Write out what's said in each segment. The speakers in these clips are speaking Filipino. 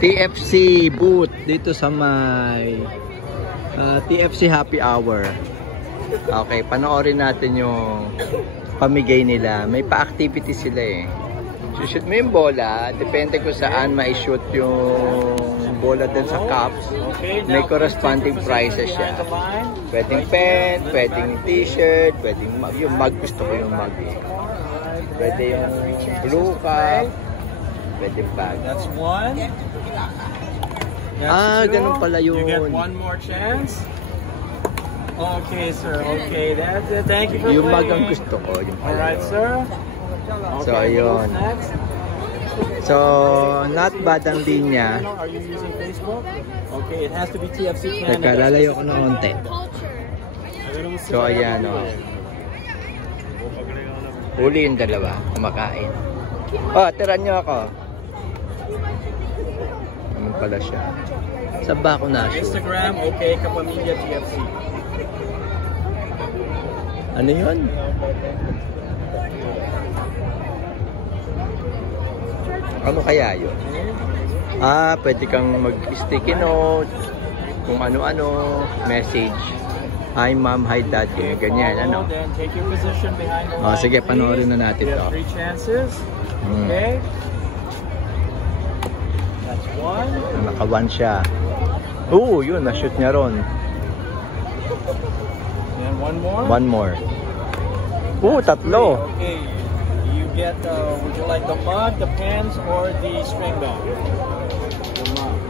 TFC booth dito sa may TFC Happy Hour. Okay, panoorin natin yung pamigay nila. May pa-activity sila eh. Shoot mo yung bola, depende kung saan ma-shoot yung bola din sa cups. May corresponding prizes siya. Pwedeng pen, pwedeng t-shirt, pwedeng mug. Yung mug, gusto ko yung mug eh. Pwede yung blue cup, pwede bag. That's one. Ganun pala yun. You get one more chance. Okay, sir. Okay, that's it. Thank you for yung playing. mug ang gusto ko. Yung pala alright, yun. sir. So, ayun. So, not bad ang linya. Are you using Facebook? Okay, it has to be TFC Canada. Teka, lalayo ko na konti. So, ayan o. Huli yung dalawa. Kumakain. Oh, tiran nyo ako. Ano pala siya? Sa ba ako na shoot? Instagram, okay, Kapamilya TFC. Ano yun? Ano kaya yun? Pwede kang mag-sticky note, kung ano-ano, message. Hi ma'am, hi dad, ganyan, ano? Then take your position behind the line, Sige, panoorin na natin to. 3 chances. Okay. That's one. Naka-1 siya. Oo, yun, na-shoot niya ron. And one more. One more. Tatlo. Okay. You get, would you like the mug, the pens, or the string bag? The mug.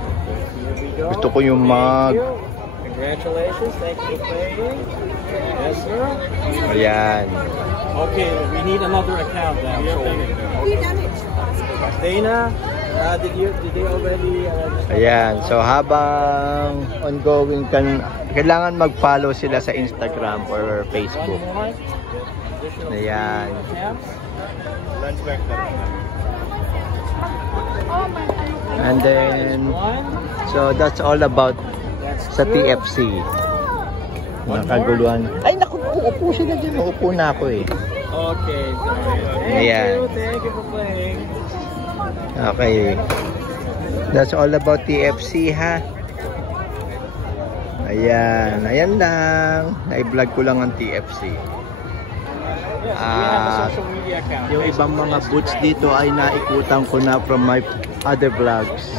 Here we go. Gusto ko yung mug. Congratulations. Thank you for playing. Yes, sir. Ayan. Okay, we need another account now. Dana, did they already? Ayan. So, habang ongoing kailangan mag-follow sila sa Instagram or Facebook. Ayan. And then, so that's all about sa TFC. Nakaguluhan. Ay, naku, uupo sila dyan. Uupo na ako eh. Okay. Ayan. Thank you for playing. Okay. That's all about TFC ha. Ayan. Ayan lang. Na-vlog ko lang ang TFC. Yung ibang mga boots dito ay naikutan ko na from my other vlogs.